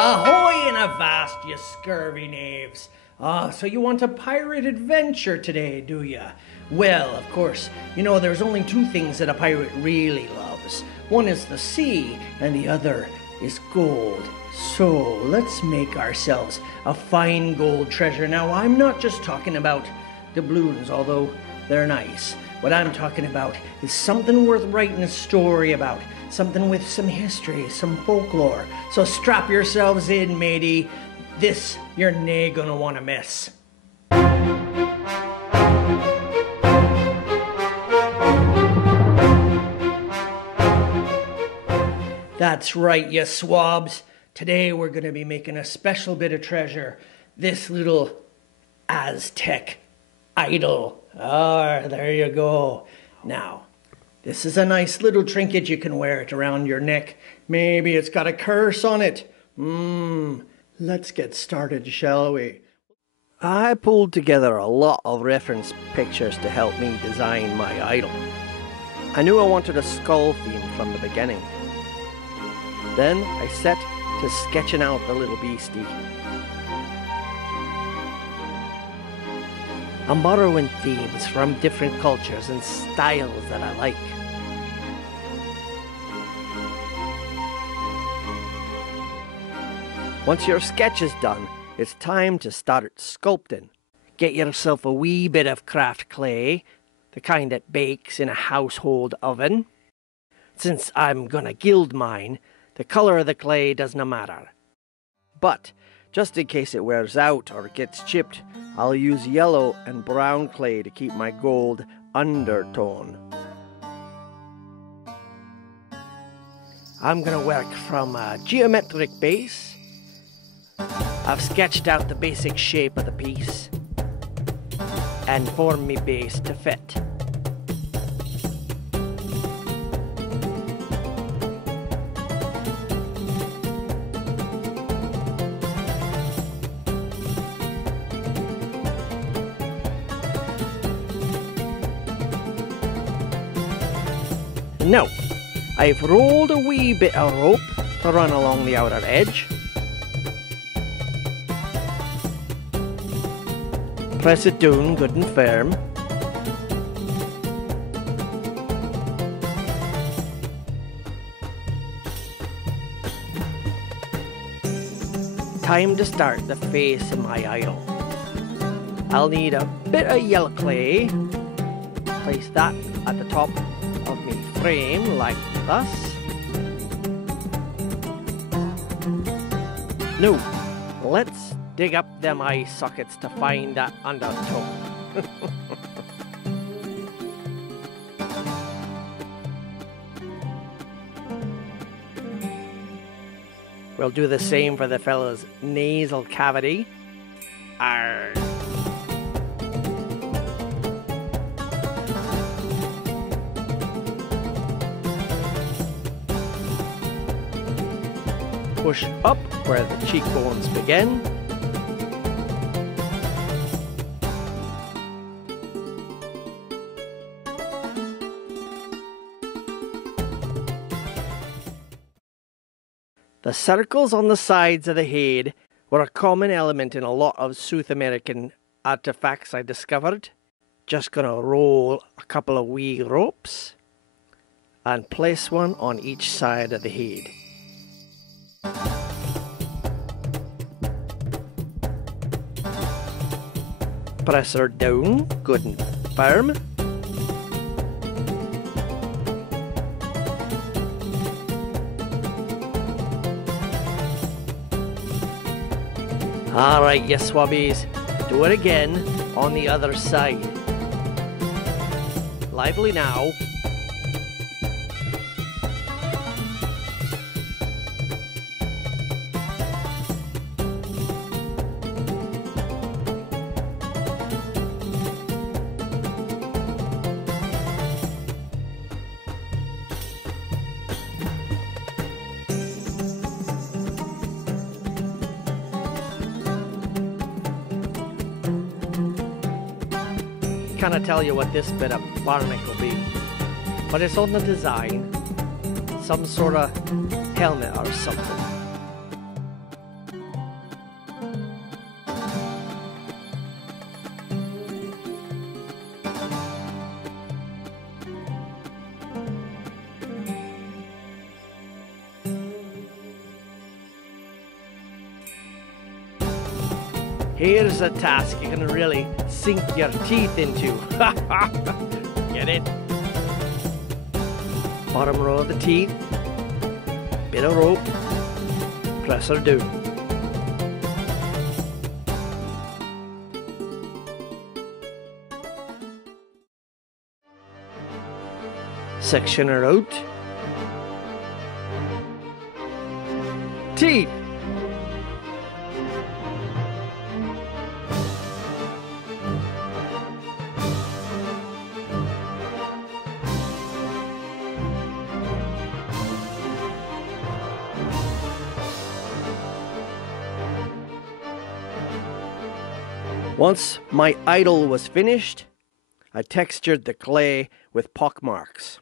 Ahoy in a vast, you scurvy knaves! So you want a pirate adventure today, do ya? Well, of course, you know there's only two things that a pirate really loves. One is the sea, and the other is gold. So let's make ourselves a fine gold treasure. Now, I'm not just talking about doubloons, although they're nice. What I'm talking about is something worth writing a story about. Something with some history, some folklore. So strap yourselves in, matey. This you're nae gonna want to miss. That's right, you swabs. Today we're going to be making a special bit of treasure. This little Aztec idol. There you go. Now, this is a nice little trinket. You can wear it around your neck. Maybe it's got a curse on it. Let's get started, shall we? I pulled together a lot of reference pictures to help me design my idol. I knew I wanted a skull theme from the beginning. Then I set to sketching out the little beastie. I'm borrowing themes from different cultures and styles that I like. Once your sketch is done, it's time to start sculpting. Get yourself a wee bit of craft clay, the kind that bakes in a household oven. Since I'm gonna gild mine, the color of the clay doesn't matter. But, just in case it wears out or gets chipped, I'll use yellow and brown clay to keep my gold undertone. I'm gonna work from a geometric base. I've sketched out the basic shape of the piece and formed my base to fit. Now, I've rolled a wee bit of rope to run along the outer edge. Press it down good and firm. Time to start the face of my idol. I'll need a bit of yellow clay. Place that at the top of my frame like this. Now, let's dig up them eye sockets to find that undertone. We'll do the same for the fellow's nasal cavity. Arr. Push up where the cheekbones begin. The circles on the sides of the head were a common element in a lot of South American artifacts I discovered. Just gonna roll a couple of wee ropes and place one on each side of the head. Press her down good and firm. Alright, you swabbies, do it again on the other side. Lively now. Can't tell you what this bit of barnacle will be, but it's on the design. Some sort of helmet or something. Here's a task you can really sink your teeth into. Get it? Bottom row of the teeth. Bit of rope. Press her down. Section her out. Teeth. Once my idol was finished, I textured the clay with pock marks.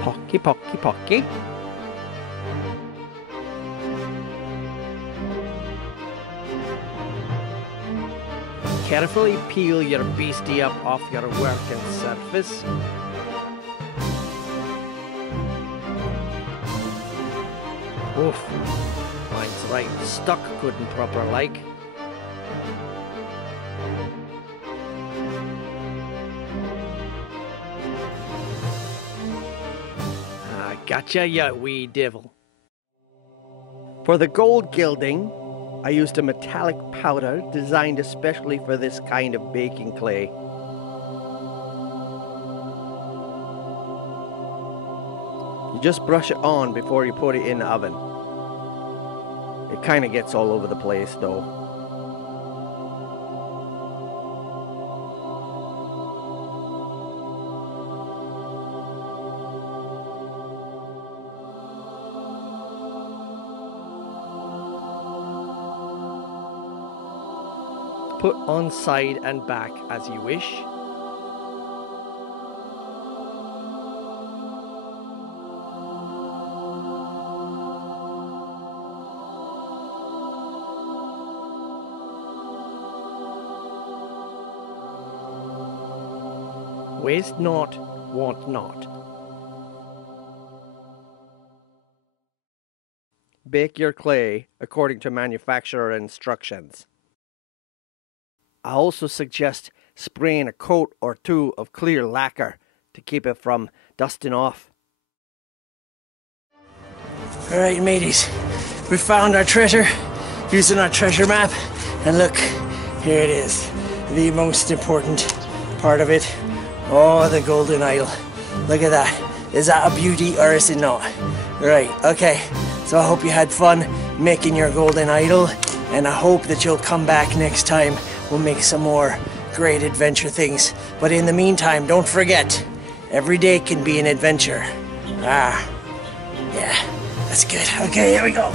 Pocky, pocky, pocky. Carefully peel your beastie up off your working surface. Oof, mine's right stuck, couldn't proper like. Gotcha, you wee devil. For the gold gilding, I used a metallic powder designed especially for this kind of baking clay. You just brush it on before you put it in the oven. It kind of gets all over the place though. Put on side and back as you wish. Waste not, want not. Bake your clay according to manufacturer instructions. I also suggest spraying a coat or two of clear lacquer to keep it from dusting off. Alright mateys, we found our treasure using our treasure map, and look, here it is, the most important part of it. Oh, the golden idol. Look at that. Is that a beauty or is it not? Right, okay, so I hope you had fun making your golden idol, and I hope that you'll come back next time. We'll make some more great adventure things. But in the meantime, don't forget, every day can be an adventure. Yeah, that's good. Okay, here we go.